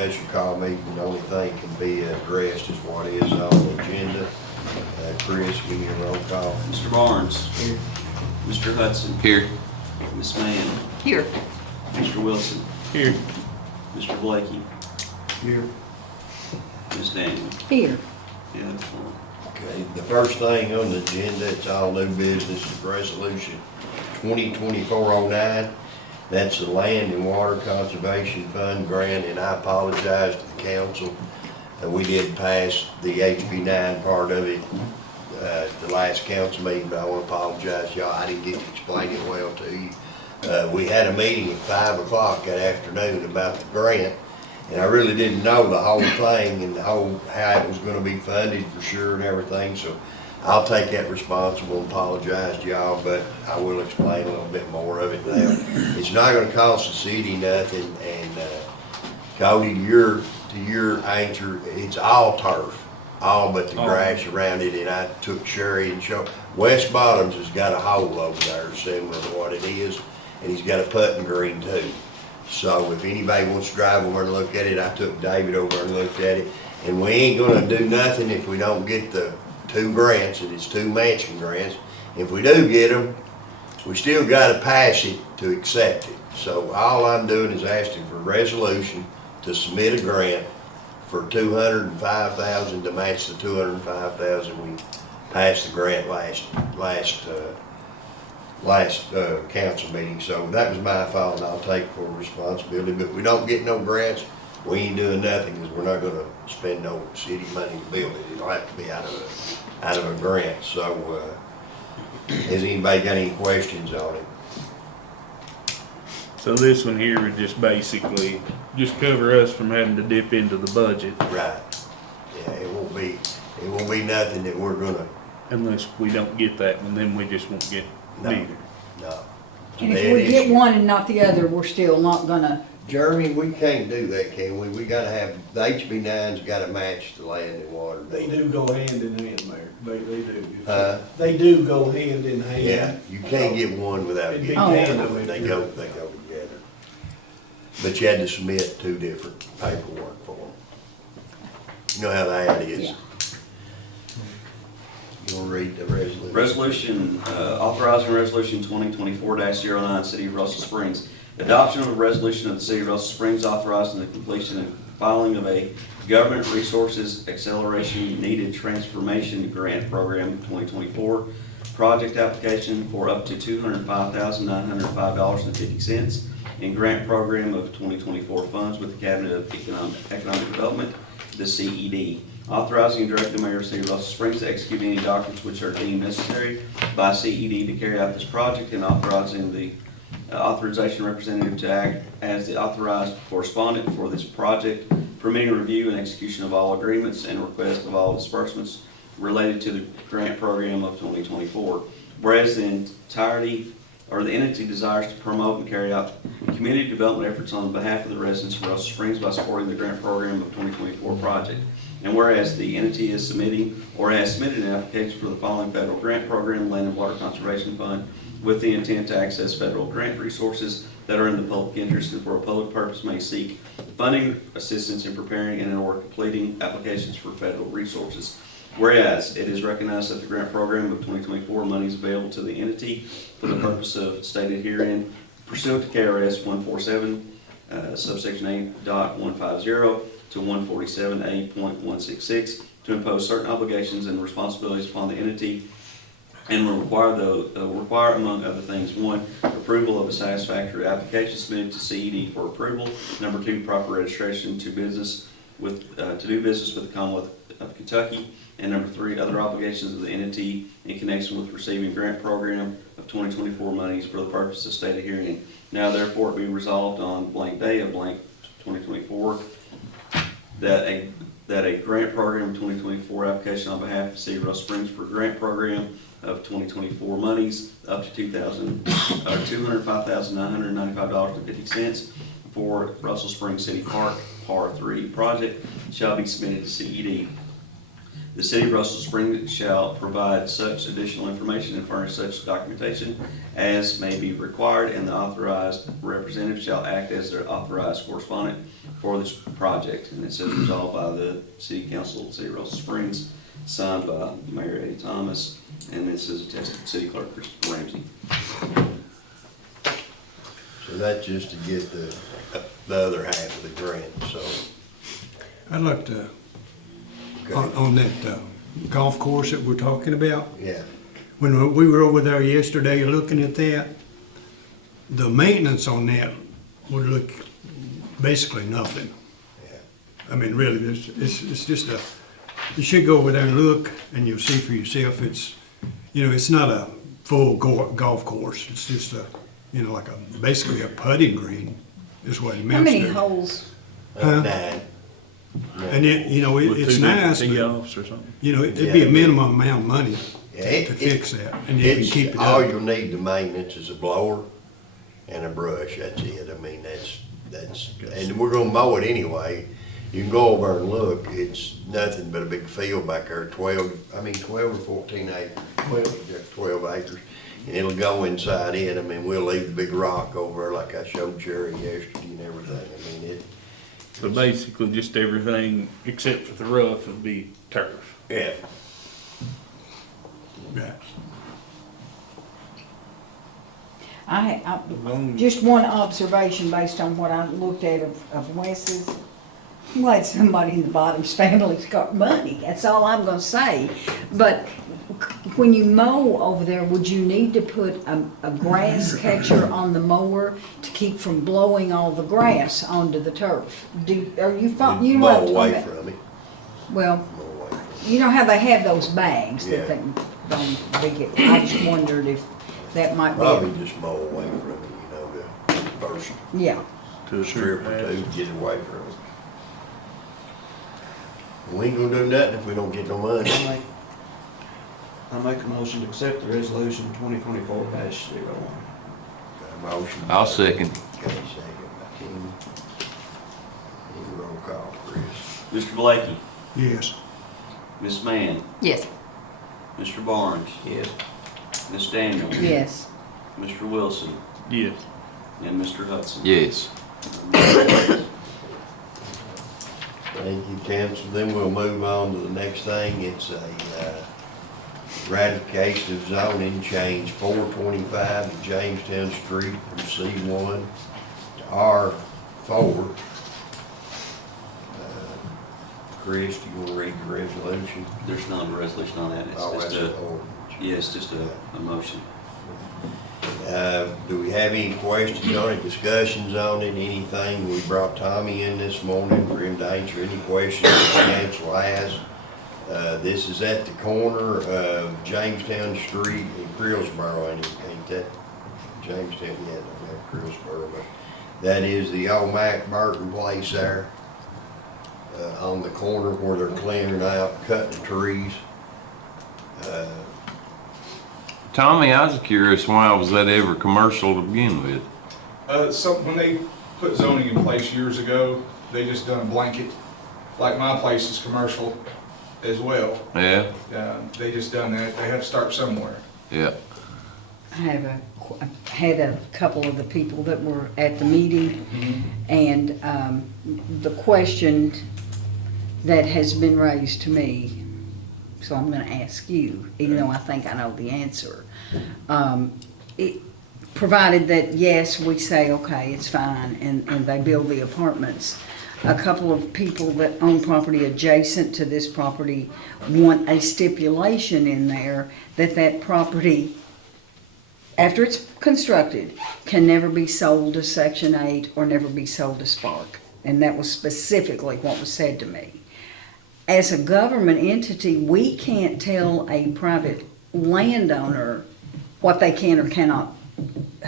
special call meeting. The only thing can be addressed is what is on the agenda. Chris, give me a roll call. Mr. Barnes. Here. Mr. Hudson. Here. Ms. Mann. Here. Mr. Wilson. Here. Mr. Blakey. Here. Ms. Daniel. Here. Yeah, that's one. Okay, the first thing on the agenda, it's all new business, is resolution 2024-09. That's the Land and Water Conservation Fund grant, and I apologize to the council. We did pass the HB 9 part of it the last council meeting, but I want to apologize, y'all. I didn't get to explain it well to you. We had a meeting at 5 o'clock that afternoon about the grant, and I really didn't know the whole thing and how it was going to be funded for sure and everything. So I'll take that responsible and apologize to y'all, but I will explain a little bit more of it now. It's not going to cost the city nothing, and Cody, to your answer, it's all turf, all but the grass around it. And I took Sherry and showed West Bottoms has got a hole over there similar to what it is, and he's got a putting green too. So if anybody wants to drive over and look at it, I took David over and looked at it, and we ain't gonna do nothing if we don't get the 2 grants, and it's 2 matching grants. If we do get them, we still gotta pass it to accept it. So all I'm doing is asking for a resolution to submit a grant for $205,000 to match the $205,000 we passed the grant last council meeting. So that was my fault, and I'll take full responsibility. But if we don't get no grants, we ain't doing nothing, because we're not gonna spend no city money to build it. It'll have to be out of a grant. So has anybody got any questions on it? So this one here would just basically just cover us from having to dip into the budget Right. Yeah, it won't be nothing that we're gonna, unless we don't get that one, then we just won't get No. neither. no. And if we get one and not the other, we're still not gonna, Jeremy, we can't do that, can we? We gotta have, the HB 9's gotta match the land and water. They do go hand in hand, Mayor. They do. Huh? They do go hand in hand. Yeah, you can't get one without It'd getting be the tandem other. if They you- go together. But you had to submit 2 different paperwork for them. You know how that is. yeah. You wanna read the resolution? Resolution, authorizing resolution 2024-09, City of Russell Springs. Adoption of a resolution of the City of Russell Springs authorizing the completion and filing of a Government Resources Acceleration Needed Transformation Grant Program 2024. Project application for up to $205,905.50 in grant program of 2024 funds with the Cabinet of Economic Development, the CED. Authorizing and directing the mayor of the City of Russell Springs to execute any documents which are deemed necessary by CED to carry out this project, and authorizing the authorization representative to act as the authorized correspondent for this project, permitting review and execution of all agreements and request of all disbursements related to the grant program of 2024. Whereas the entirety or the entity desires to promote and carry out community development efforts on behalf of the residents of Russell Springs by supporting the grant program of 2024 project. And whereas the entity is submitting or has submitted an application for the following federal grant program, Land and Water Conservation Fund, with the intent to access federal grant resources that are in the public interest and for a public purpose may seek funding assistance in preparing and or completing applications for federal resources. Whereas it is recognized that the grant program of 2024 money is available to the entity for the purpose of stated herein pursuant to KRS 147, subsection 8.150 to 147A.166 to impose certain obligations and responsibilities upon the entity, and will require among other things: 1, approval of a satisfactory application submitted to CED for approval; 2, proper registration to do business with the Commonwealth of Kentucky; and 3, other obligations of the entity in connection with receiving grant program of 2024 monies for the purpose of stated herein. Now therefore it be resolved on blank day of blank 2024 that a grant program 2024 application on behalf of the City of Russell Springs for grant program of 2024 monies up to $205,995.50 for Russell Springs City Park Par 3 project shall be submitted to CED. The city of Russell Springs shall provide such additional information and furnish such documentation as may be required, and the authorized representative shall act as their authorized correspondent for this project. And it says resolved by the City Council of the City of Russell Springs, signed by Mayor Eddie Thomas, and this is attested to City Clerk Christopher Ramsey. So that's just to get the other half of the grant, so. I'd like to, Okay. on that golf course that we're talking about, Yeah, when we were over there yesterday looking at that, the maintenance on that would look basically nothing. yeah. I mean, really, it's just you should go over there and look, and you'll see for yourself, it's not a full golf course. It's just like basically a putting green is what it How amounts many to. holes? Huh? 9. And With it's two nice, different tee but, offs or something. it'd be a minimum amount of money Yeah, to fix that, and you can It's, keep it all up. you'll need to maintenance is a blower and a brush, that's it. I mean, that's, and we're gonna mow it anyway. You can go over and look, it's nothing but a big field back there, 12 or 14 acres. 12 acres, and it'll go inside in. I mean, we'll leave the big rock over there like I showed Jerry yesterday and everything. I mean, So basically, just everything except for the rough would be turf. yeah. Yeah. Just one observation based on what I looked at of Wes's. I'm glad somebody in the Bottoms family's got money, that's all I'm gonna say. But when you mow over there, would you need to put a grass catcher on the mower to keep from blowing all the grass onto the turf? Are you, you know what I'm Mow talking away about? from it, Well, mow away from it. you know how they have those bags Yeah. that they don't big it. I just wondered if that might be. Probably just mow away from it, the first Yeah, To a strip or two, get away from it. We ain't gonna do nothing if we don't get no money. I make a motion to accept the resolution 2024-01. Got a motion? I'll second. Okay, second by Kenny. Any roll call, Chris? Mr. Blakey, Yes. Ms. Mann, yes, Mr. Barnes, Yes. Ms. Daniels. yes. Mr. Wilson, Yes. and Mr. Hudson. Yes. Thank you, Council. Then we'll move on to the next thing. It's a ratification of zoning change 425 to Jamestown Street from C1 to R4. Chris, do you want to read the resolution? There's not a resolution on that, it's Oh, just that's a, an ordinance. yeah, it's just a motion. Do we have any questions on it, discussions on it, anything? We brought Tommy in this morning for him to answer any questions the council has. This is at the corner of Jamestown Street and Crillsboro, ain't that? Jamestown, yeah, don't have Crillsboro, but that is the old Mac Burton place there. On the corner where they're clearing out, cutting the trees. Tommy, I was curious, why was that ever commercial to begin with? When they put zoning in place years ago, they just done a blanket, like my place is commercial as well. Yeah, They just done that, they had to start somewhere. yeah. I had a couple of the people that were at the meeting, and the question that has been raised to me, so I'm gonna ask you, even though I think I know the answer. Provided that, yes, we say, okay, it's fine, and they build the apartments. A couple of people that own property adjacent to this property want a stipulation in there that that property, after it's constructed, can never be sold to Section 8 or never be sold to Spark. And that was specifically what was said to me. As a government entity, we can't tell a private landowner what they can or cannot,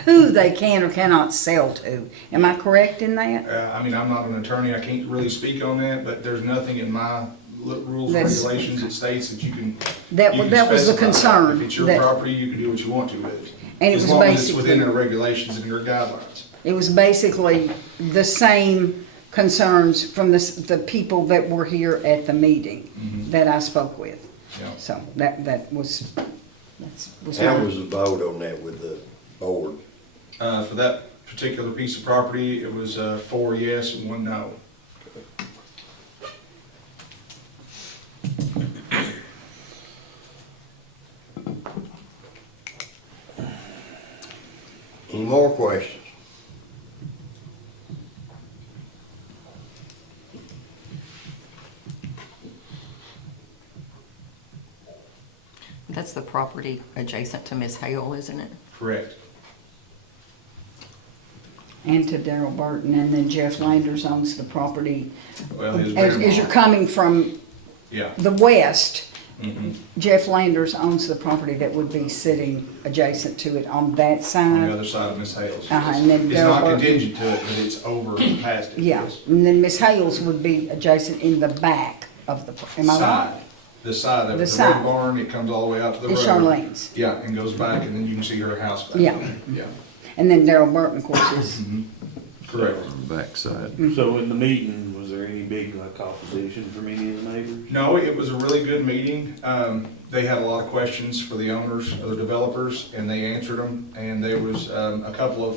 who they can or cannot sell to. Am I correct in that? I'm not an attorney, I can't really speak on that, but there's nothing in my rules and That's- regulations that states that you can. That you can was the specify. concern. If it's your that- property, you can do what you want to with it. And it As was long as it's basically- within the regulations and your guidelines. It was basically the same concerns from the people that were here at the meeting. that I spoke with. Yeah. So that was How my, was the vote on that with the board? For that particular piece of property, it was 4 yes and 1 no. Any more questions? That's the property adjacent to Miss Hale, isn't it? Correct. and to Darrell Burton, and then Jeff Landers owns the property. Well, his As grandma. you're coming from Yeah. the west, Mhm. Jeff Landers owns the property that would be sitting adjacent to it on that On the side. other side of Miss Hales. And then It's Darrell not Burton. contingent to it, but it's over past it. Yeah, yes. and then Miss Hales would be adjacent in the back of the, am I right? Side. The side of The it, the side. red barn, it comes all the way out to the road. It's Charlene's. Yeah, and goes back, and then you can see her house back Yeah. there. Yeah, And then Darrell Burton, of course, is, correct. On the backside. So in the meeting, was there any big like opposition from any of the neighbors? No, it was a really good meeting. They had a lot of questions for the owners, or the developers, and they answered them. And there was a couple of,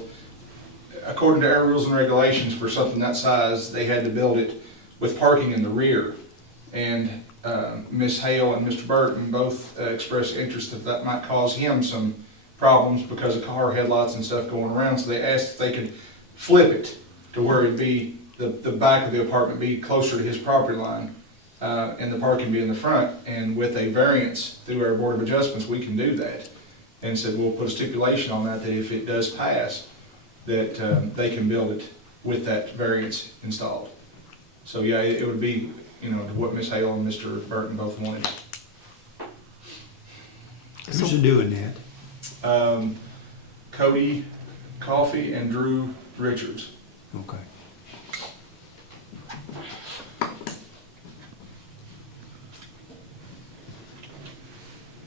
according to our rules and regulations, for something that size, they had to build it with parking in the rear. And Ms. Hale and Mr. Burton both expressed interest that that might cause him some problems because of car headlights and stuff going around. So they asked if they could flip it to where it'd be, the back of the apartment be closer to his property line, and the parking be in the front. And with a variance through our Board of Adjustments, we can do that. And said, we'll put a stipulation on that, that if it does pass, that they can build it with that variance installed. So yeah, it would be, you know, what Ms. Hale and Mr. Burton both wanted. Who's doing that? Cody Coffey and Drew Richards. Okay.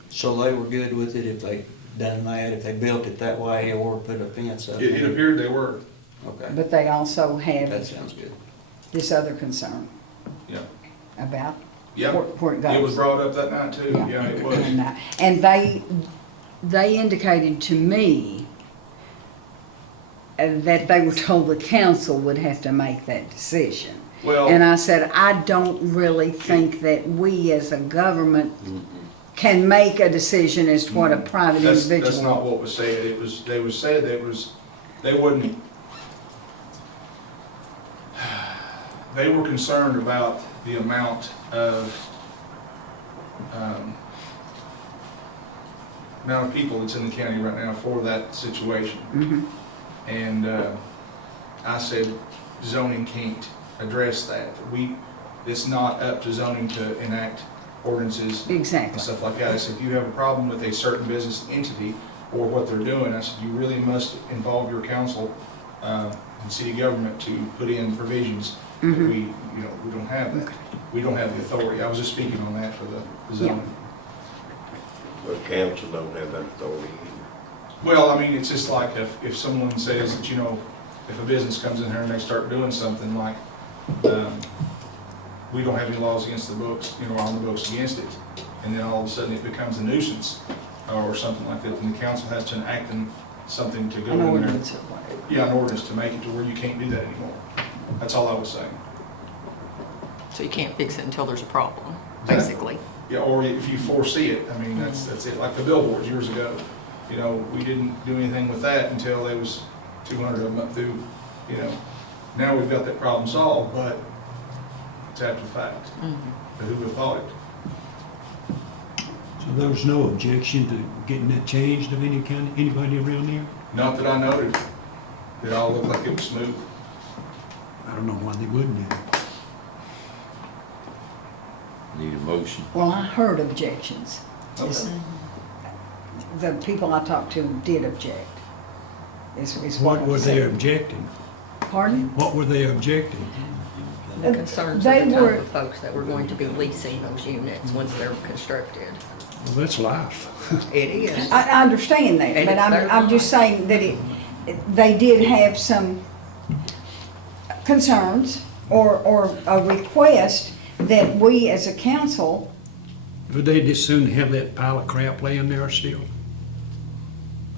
So they were good with it if they done that, if they built it that way or put a fence up? It appeared they were, Okay, but they also that have sounds good. this other concern yeah. about Yeah, where it goes. it was brought up that night too, yeah, it was. And they indicated to me that they were told the council would have to make that decision. And Well, I said, I don't really think that we as a government can make a decision as to what a private that's not individual. what was said, they was said that they wouldn't, they were concerned about the amount of people that's in the county right now for that situation. Mhm. And I said, zoning can't address that. It's not up to zoning to enact ordinances and Exactly. stuff like that. I said, if you have a problem with a certain business entity or what they're doing, I said, you really must involve your council and city government to put in provisions. That we don't have that. We don't have the authority. I was just speaking on that for the zoning. But council don't have that authority either. Well, I mean, it's just like if someone says that, if a business comes in here and they start doing something like, we don't have any laws against the books, on the books against it, and then all of a sudden it becomes a nuisance or something like that, then the council has to enact something to go An in there. ordinance or whatever. Yeah, an ordinance to make it to where you can't do that anymore. That's all I was saying. So you can't fix it until there's a problem, Exactly. basically. Yeah, or if you foresee it, I mean, that's it, like the billboards years ago. We didn't do anything with that until there was 200 of them up through, now we've got that problem solved, but it's after the fact. But who would have thought it? So there was no objection to getting that changed of any kind, anybody around there? Not that I noted. It all looked like it was smooth. I don't know why they wouldn't have. Need a motion. Well, I heard objections. Okay. The people I talked to did object. Is what What I'm were they saying. objecting? Pardon? What were they objecting? The concerns They of the were- type of folks that were going to be leasing those units once they're constructed. Well, that's life. It is. I understand that, And but it's their I'm just saying that they did have some concerns or a request that we as a council Would they just soon have that pile of crap laying there still?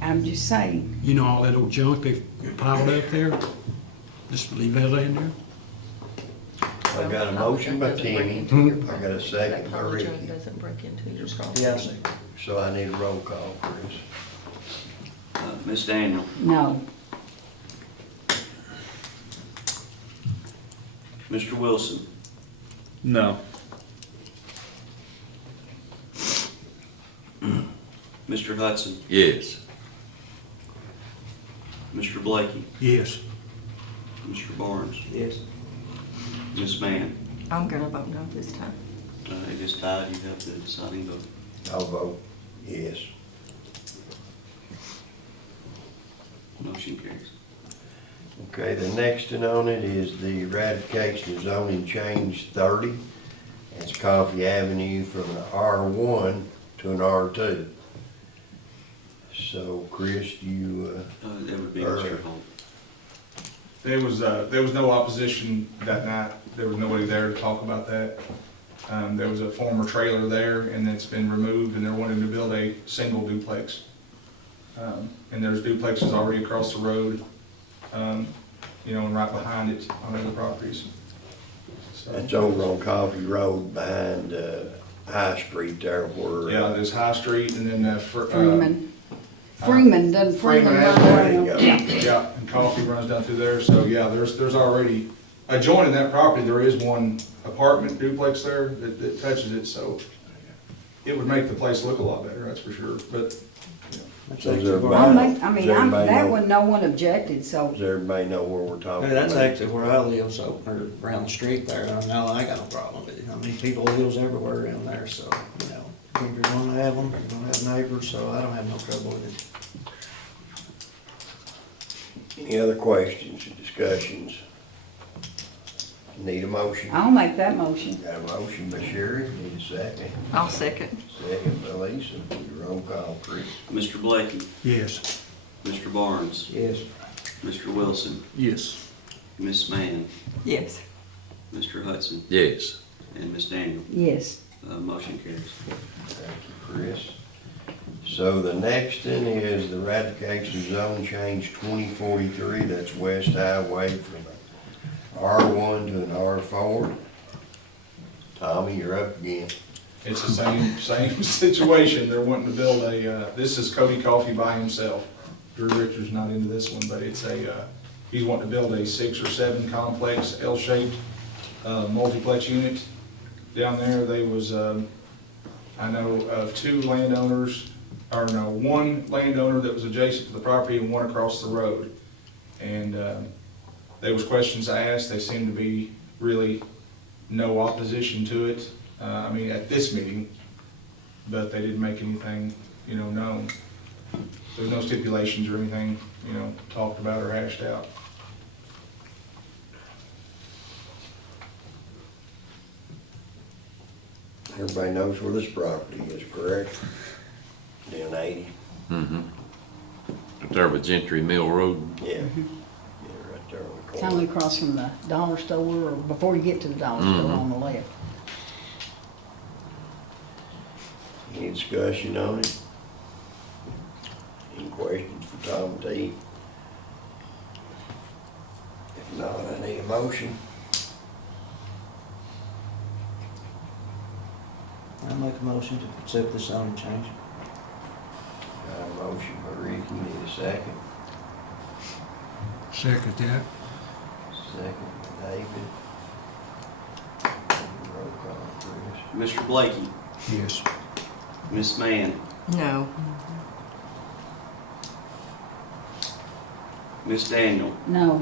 I'm just saying, You know, all that old junk they piled up there? Just leave that laying there? I got a motion by Timmy, I got a second by That Ricky, doesn't break into your property. Yeah, I see. so I need a roll call, Chris. Ms. Daniel, no, Mr. Wilson, No. Mr. Hudson, Yes. Mr. Blakey, Yes. Mr. Barnes, Yes. Ms. Mann. I'm gonna vote no this time. It is tied, you have the deciding vote. I'll vote yes. Motion carries. Okay, the next one on it is the ratification of zoning change 30. It's Coffee Avenue from an R1 to an R2. So, Chris, you, That would be Or- Mr. Holt. There was no opposition that night. There was nobody there to talk about that. There was a former trailer there, and it's been removed, and they're wanting to build a single duplex. And there's duplexes already across the road, you know, and right behind it on other properties. So, it's over on Coffee Road behind High Street there where. yeah, there's High Street, and then Freeman. Freeman, doesn't Freeman Freeman run has- there you around? go. Yeah. Yeah, and Coffee runs down through there, so yeah, there's already, adjoining that property, there is one apartment duplex there that touches it, so it would make the place look a lot better, that's for sure, but, That's Does actually everybody- where I'll I, make, I mean, Does I'm, everybody that know? one, no one objected, so, Does everybody know where we're talking hey, about? that's actually where I live, so, or around the street there, I know I got no problem with it. I mean, people lives everywhere around there, so, you know, if you're gonna have them, you're gonna have neighbors, so I don't have no trouble with it. Any other questions or discussions? Need a motion? I'll make that motion. Got a motion by Sherry, need a second. I'll second. Second by Lisa, roll call, Chris. Mr. Blakey, Yes. Mr. Barnes, Yes. Mr. Wilson, Yes. Ms. Mann, Yes. Mr. Hudson, Yes. and Ms. Daniel. Yes, Motion carries. Thank you, Chris. So the next one is the ratification zone change 2043, that's West Highway from an R1 to an R4. Tommy, you're up again. it's the same situation, they're wanting to build this is Cody Coffee by himself. Drew Richards not into this one, but it's he's wanting to build a 6 or 7 complex L-shaped, multiplex unit. Down there, they was, I know of 2 landowners, or no, 1 landowner that was adjacent to the property and 1 across the road. And, there was questions asked, they seemed to be really no opposition to it, I mean, at this meeting, but they didn't make anything, you know, known. There was no stipulations or anything, you know, talked about or hashed out. Everybody knows where this property is, correct? Down 80? Mm-hmm. There by Gentry Mill Road. Yeah. Yeah, right there on the it's corner. only across from the dollar store, or before you get to the dollar store on the left. Any discussion on it? Any questions for Tom T? If not, I need a motion. I make a motion to accept this zoning change. Got a motion by Ricky, need a second. Second that. Second by David. Roll call, Chris. Mr. Blakey, Yes. Ms. Mann, No. Ms. Daniel, No,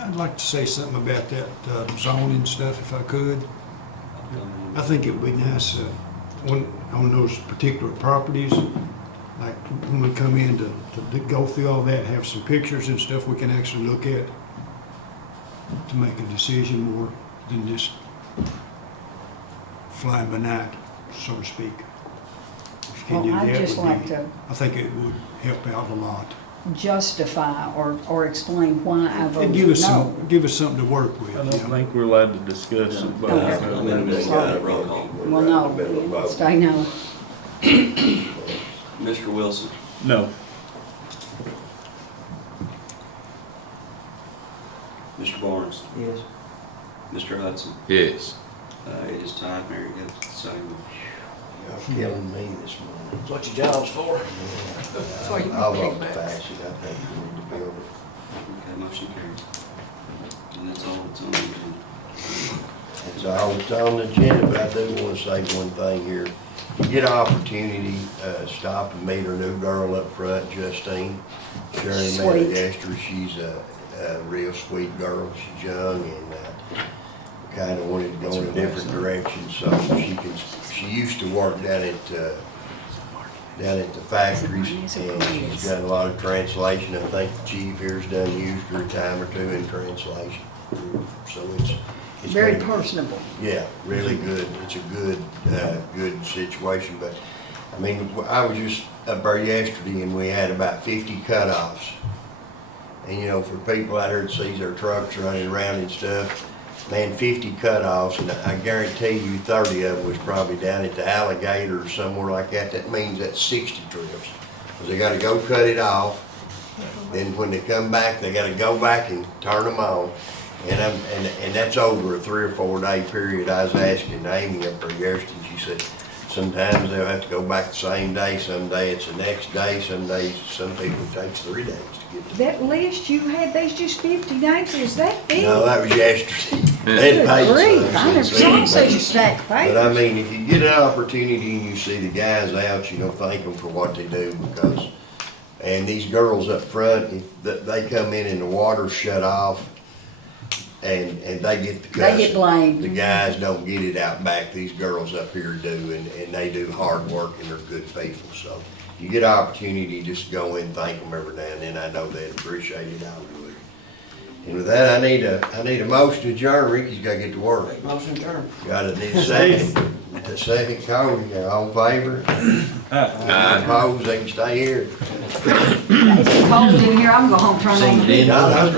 I'd like to say something about that zoning stuff if I could. I think it would be nice on those particular properties, like when we come in to go through all that, have some pictures and stuff we can actually look at to make a decision more than just flying by night, so to speak. If you can well, do I'd that, just would like be- to, I think it would help out a lot. justify or explain why I And voted no. give us something to work with, I you don't know. think we're allowed to discuss it, but. Okay. Roll call. Well, no, stay no. Mr. Wilson, No. Mr. Barnes, Yes. Mr. Hudson. Yes. It is tied, Mary, you have the same. Y'all killing me this morning. That's what your job's for. That's why you I'll can vote take to back. pass it, I think we need to build it. Okay, motion carries. And that's all that's on the agenda. It's all on the agenda, but I do want to say one thing here. You get an opportunity, stop and meet our new girl up front, Justine. Shirley met her Sweet. yesterday. She's a real sweet girl. She's young and kind of wanted to go in a different direction, so she used to work down at the factories, and she's done a lot of translation. I think the chief here's done used her a time or two in translation. So it's Very been- personable. Yeah, really good. It's a good situation, but, I mean, I was just up there yesterday and we had about 50 cutoffs. And, you know, for people out there that sees their trucks running around and stuff, man, 50 cutoffs, and I guarantee you 30 of them was probably down at the Alligator or somewhere like that. That means that's 60 trips. 'Cause they gotta go cut it off, then when they come back, they gotta go back and turn them on. And that's over a 3 or 4 day period. I was asking Amy up there yesterday, she said, sometimes they'll have to go back the same day, some day it's the next day, some days, some people it takes 3 days to get to. That list you had, there's just 50 days, is that big? No, that was yesterday. Good They'd paid grief, some I never since saw then. such a stack of But I papers. mean, if you get an opportunity and you see the guys out, you know, thank them for what they do because, and these girls up front, if they come in and the water's shut off and they get the They cussing. get blamed. The guys don't get it out back, these girls up here do, and they do hard work and they're good people, so. You get an opportunity, just go in and thank them every now and then, I know they'd appreciate it, I would. And with that, I need a motion to adjourn, Ricky's gotta get to work. Motion adjourned. Need a second. A second, Cody, all in favor? Opposed, they can stay here. It's cold in here, I'm going home, turn on the heat. No, that's